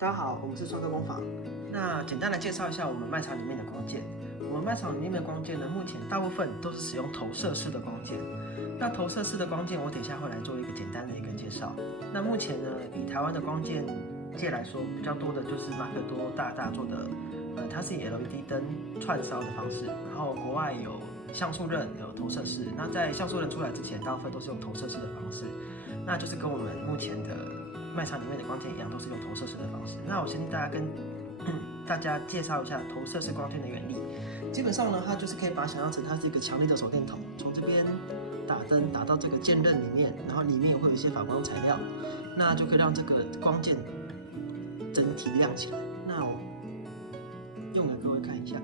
大家好，我们是双色工坊。那简单来介绍一下我们卖场里面的光剑。我们卖场里面的光剑呢，目前大部分都是使用投射式的光剑。那投射式的光剑，我等一下会来做一个简单的一个介绍。那目前呢，以台湾的光剑界来说，比较多的就是马可多大大做的，它是以 LED 灯串烧的方式。然后国外有像素刃，有投射式。那在像素刃出来之前，大部分都是用投射式的方式。那就是跟我们目前的卖场里面的光剑一样，都是用投射式的方式。那我先跟大家介绍一下投射式光剑的原理。基本上呢，它就是可以把它想象成它是一个强力的手电筒，从这边打灯打到这个剑刃里面，然后里面也会有一些反光材料，那就可以让这个光剑整体亮起来。那我用给各位看一下。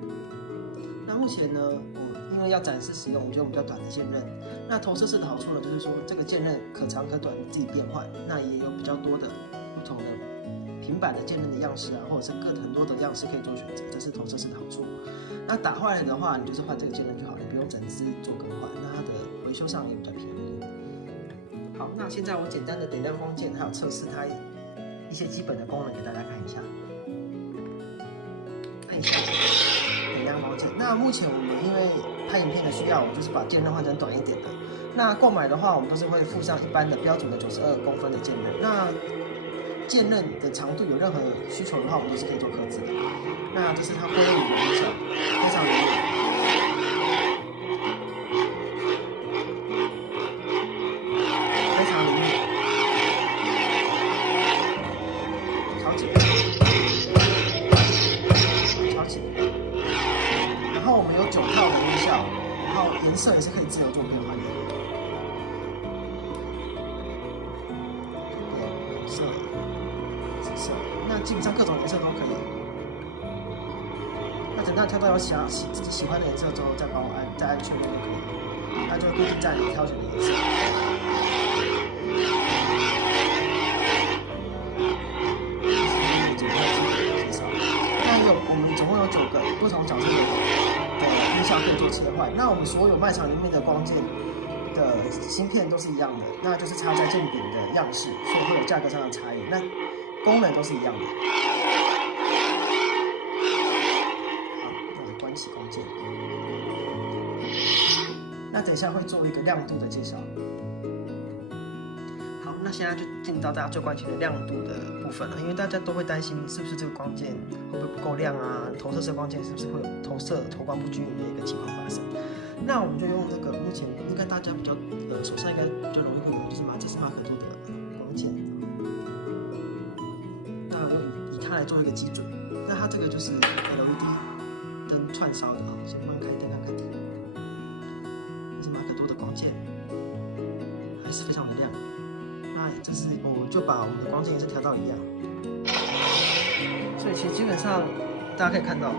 那目前呢，我因为要展示使用，我用比较短的剑刃。那投射式的好处呢，就是说这个剑刃可长可短，你自己变换。那也有比较多的不同的平板的剑刃的样式啊，或者是很多的样式可以做选择，这是投射式的好处。那打坏了的话，你就是换这个剑刃就好，你不用整支做更换。那它的维修上也比较便宜。好，那现在我简单的点亮光剑，还有测试它一些基本的功能给大家看一下。看一下点亮光剑。那目前我们因为拍影片的需要，我就是把剑刃换成短一点的。那购买的话，我们都是会附上一般的标准的92公分的剑刃。那剑刃的长度有任何需求的话，我们都是可以做刻字的。那这是它挥舞的音效，非常灵敏，非常灵敏，超级，超级。然后我们有9套的音效，然后颜色也是可以自由做变换的。颜色、紫色，那基本上各种颜色都可以。那等到挑到自己喜欢的颜色之后，再按确认就可以了。那就固定在你挑选的颜色。我们总共有9个不同角色的音效可以做切换。那我们所有卖场里面的光剑的芯片都是一样的，那就是插在剑柄的样式，所以会有价格上的差异。那功能都是一样的。好，那我关起光剑。那等一下会做一个亮度的介绍。好，那现在就进到大家最关心的亮度的部分了，因为大家都会担心是不是这个光剑会不会不够亮啊？投射式光剑是不是会有投光不均匀的一个情况发生？那我们就用这个目前应该大家比较手上应该比较容易会有，就是这是马可多的光剑。那我以它来做一个基准，那它这个就是 LED 灯串烧的啊，先慢开灯看看。这是马可多的光剑，还是非常的亮。那这是我就把我们的光剑也是调到一样，所以其实基本上大家可以看到。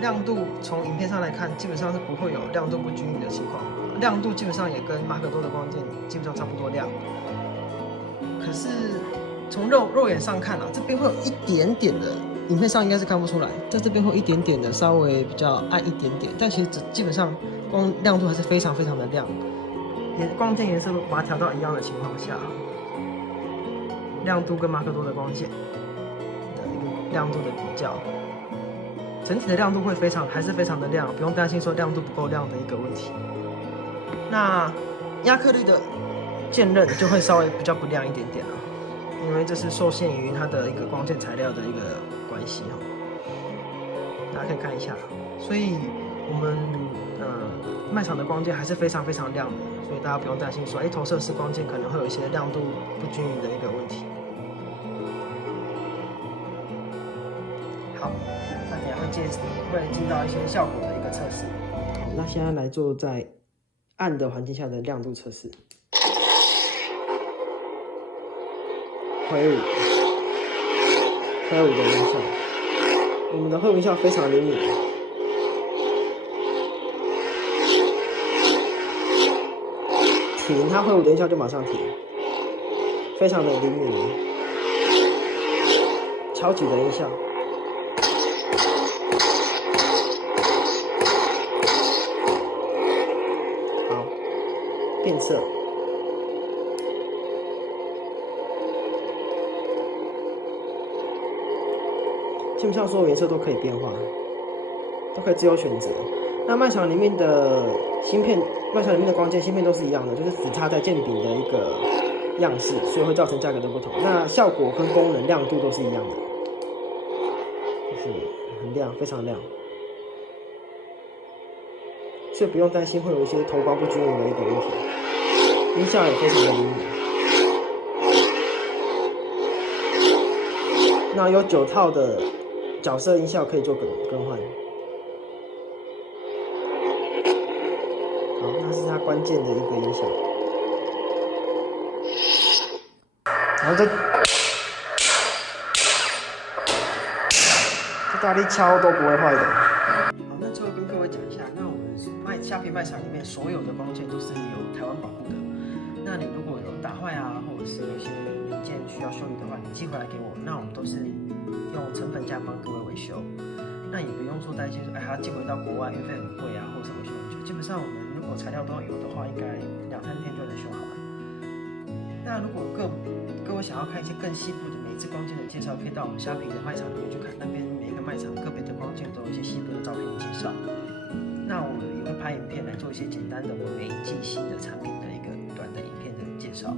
亮度从影片上来看，基本上是不会有亮度不均匀的情况。亮度基本上也跟马可多的光剑基本上差不多亮。可是从肉眼上看啊，这边会有一点点的，影片上应该是看不出来，在这边会有一点点的稍微比较暗一点点，但其实基本上亮度还是非常非常的亮。光剑颜色把它调到一样的情况下，亮度跟马可多的光剑的一个亮度的比较。整体的亮度会还是非常的亮，不用担心说亮度不够亮的一个问题。那亚克力的剑刃就会稍微比较不亮一点点了，因为这是受限于它的一个光剑材料的一个关系哈。大家可以看一下，所以我们卖场的光剑还是非常非常亮的，所以大家不用担心说，投射式光剑可能会有一些亮度不均匀的一个问题。好。那等下会进到一些效果的一个测试。好，那现在来做在暗的环境下的亮度测试。挥舞的音效，我们的挥舞音效非常灵敏。停，它挥舞的音效就马上停，非常的灵敏。超级的音效。变色，基本上所有颜色都可以变化，都可以自由选择。那卖场里面的芯片，卖场里面的光键芯片都是一样的，就是只差在键柄的一个样式，所以会造成价格的不同。那效果跟功能亮度都是一样的，就是很亮，非常亮，所以不用担心会有一些投光不均匀的一个问题。音效也非常的灵敏。那有9套的角色音效可以做更换。好，那是它关键的一个音效。然后这大力敲都不会坏的。好，那最后跟各位讲一下，那我们虾皮卖场里面所有的光键都是有台湾保护的。那你如果有打坏啊，或者是有些零件需要修理的话，你寄回来给我，那我们都是用成本价帮各位维修。那也不用说担心说，还要寄回到国外，运费很贵啊，或者是维修很久。基本上我们如果材料都有的话，应该2、3天就能修好了。那如果各位想要看一些更细部的每一支光键的介绍，可以到我们虾皮的卖场里面去看，那边每一个卖场个别的光键都有一些细部的照片的介绍。那我们也会拍影片来做一些简单的我们每一季新的产品的一个短的影片的介绍。